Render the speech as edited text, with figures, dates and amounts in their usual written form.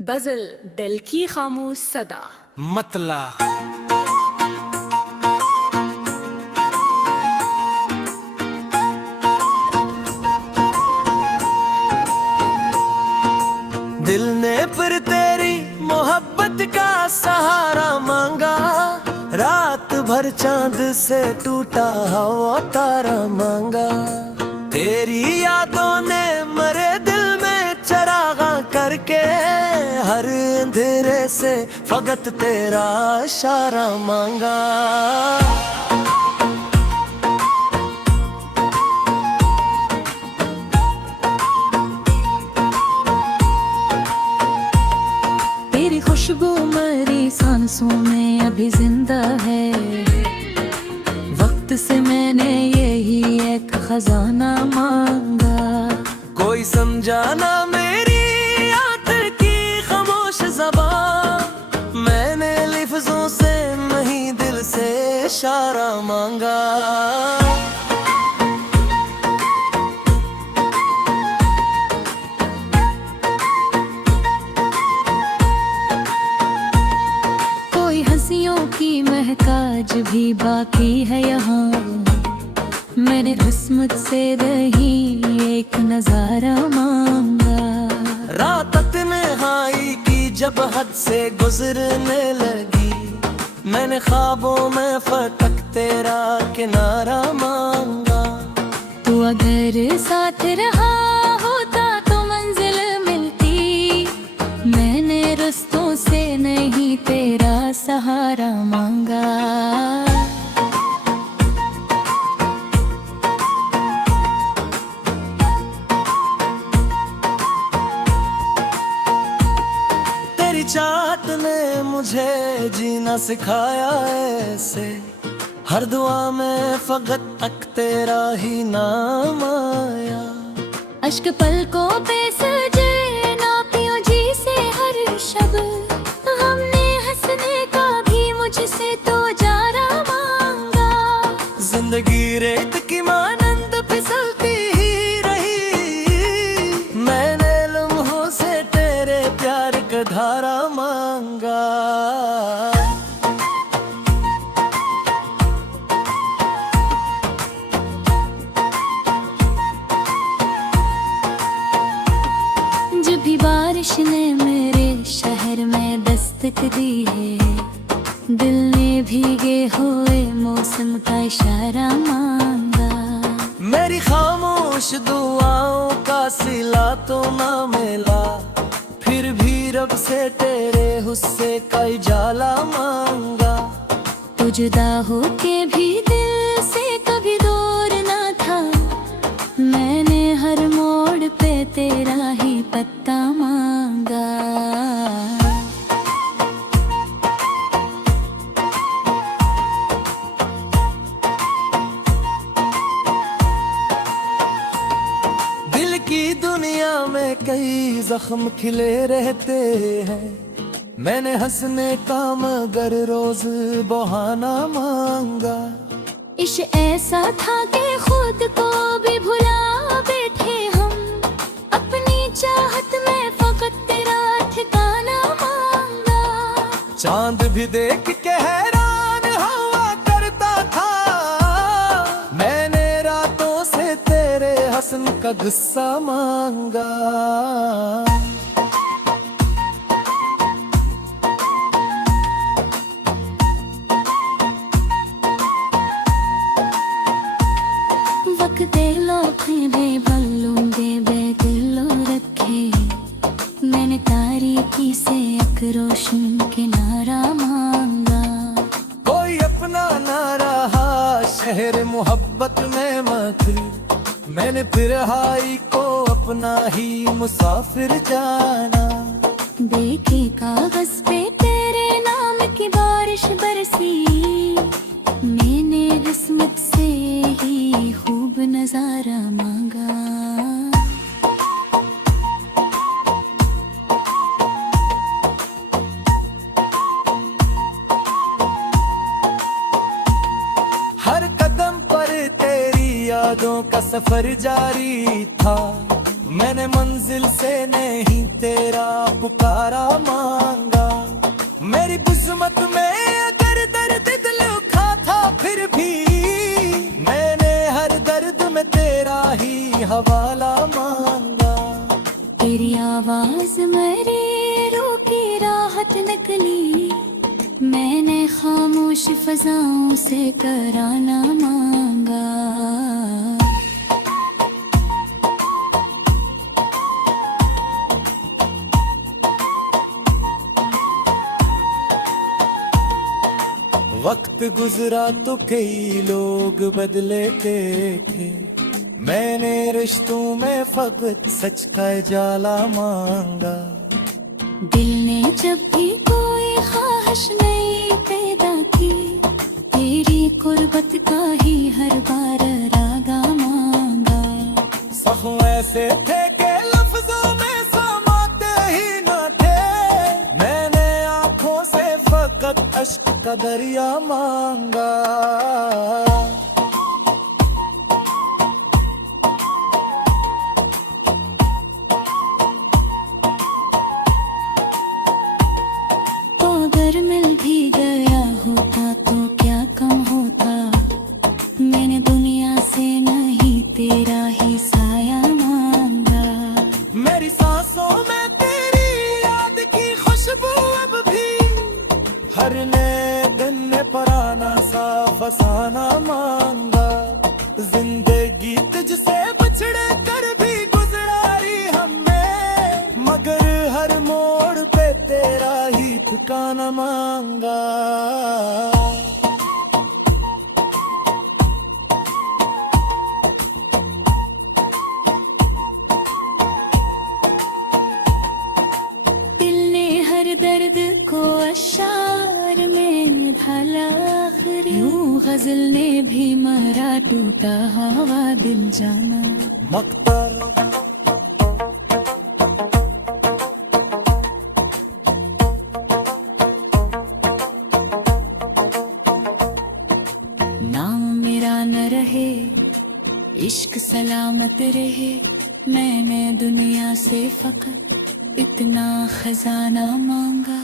गजल दिल की खामोश सदा। मतला दिल ने फिर तेरी मोहब्बत का सहारा मांगा, रात भर चांद से टूटा हवा तारा मांगा। तेरी यादों ने मरे दिल में चरागा करके, हर अंधेरे से फकत तेरा इशारा मांगा। तेरी खुशबू मेरी सांसों में अभी जिंदा है। वक्त से मैंने यही एक खजाना मांगा। कोई समझा ना मेरी याद की खामोश ज़बान, मैंने लफ्ज़ों से नहीं दिल से इशारा मांगा। कोई हंसियों की महकाज भी बाकी है यहाँ। मैंने किस्मत से नहीं एक नजारा मांगा। रात तन्हाई की जब हद से गुजरने लगी, मैंने ख्वाबों में फटक तेरा किनारा मांगा। तू अगर साथ रहा होता तो मंजिल मिलती। मैंने रस्तों से नहीं तेरा सहारा मांगा। तेरी चाहत ने मुझे जीना सिखाया ऐसे, हर दुआ में फकत तक तेरा ही नाम आया। अश्क पलकों पे सजे ना पियो जी से हर शब्द। हमने हंसने का भी मुझसे तो जारा मांगा। जिंदगी रेत की मानंद फिसलती ही रही, मैंने लम्हों से तेरे प्यार का धारा मांगा। जब भी बारिश ने मेरे शहर में दस्तक दी है, दिल ने भीगे हुए मौसम का इशारा मांगा। मेरी खामोश दुआओं का सिला तो ना मिला, फिर भी रब से तेरे हुस्से का इजाला मांगा। तू जुदा होके भी दिल से कभी दूर ना था। मैंने हर मोड़ पे तेरा ही पत्ता मांगा। दिल की दुनिया में कई जख्म खिले रहते हैं, मैंने हंसने का मगर रोज बहाना मांगा। इश्क ऐसा था कि खुद को भी भुला बैठे हम। अपनी चाहत में फकत तेरा ठिकाना मांगा। चांद भी देख के हैरान हुआ करता था, मैंने रातों से तेरे हसन का गुस्सा मांगा। वक्त दे लोखे दे बल्लू दे बेदिलो रखे। मैंने तारीकी से एक रोशन किनारा मांगा। कोई अपना ना रहा शहर मोहब्बत में मकरू, मैंने फिर हाई को अपना ही मुसाफिर जाना। देखे कागज पे तेरे नाम की बारिश बरसी। मैंने किस्मत से ही खूब नजारा मांगा। हर कदम पर तेरी यादों का सफर जारी था, मैंने मंजिल से नहीं तेरा पुकारा मांगा। मेरी किस्मत में अगर दर्द दिल का था फिर भी मैंने हर दर्द में तेरा ही हवाला मांगा। तेरी आवाज मेरे रूह की राहत निकली, मैंने खामोश फजाओं से कराना मांगा। वक्त गुजरा तो कई लोग बदले देखे, मैंने रिश्तों में फकत सच का जाला मांगा। दिल ने जब भी कोई ख्वाहिश नहीं पैदा की, तेरी कुर्बत का ही हर बार रागा मांगा। सफ़ ऐसे थे कि लफ्जों में समाते ही न थे, मैंने आंखों से फकत अश्क का दरिया मांगा। अगर मिल भी गया होता तो क्या कम होता, मैंने दुनिया से नहीं तेरा ही साया मांगा। मेरी सांसों में तेरी याद की खुशबू अब भी, हर नए दिन में पराना सा फसाना मांगा। जिंदगी तुझसे बिछड़े कर भी गुजरारी हमें, मगर हर मोड़ पे तेरा ही ठिकाना मांगा। दिल ने हर दर्द को अशार में ढाला, आखिरी यूं गजल ने भी मरा टूटा हवा दिल जाना। मक्तल नाम मेरा न रहे, इश्क सलामत रहे, मैंने दुनिया से फकत इतना खजाना मांगा।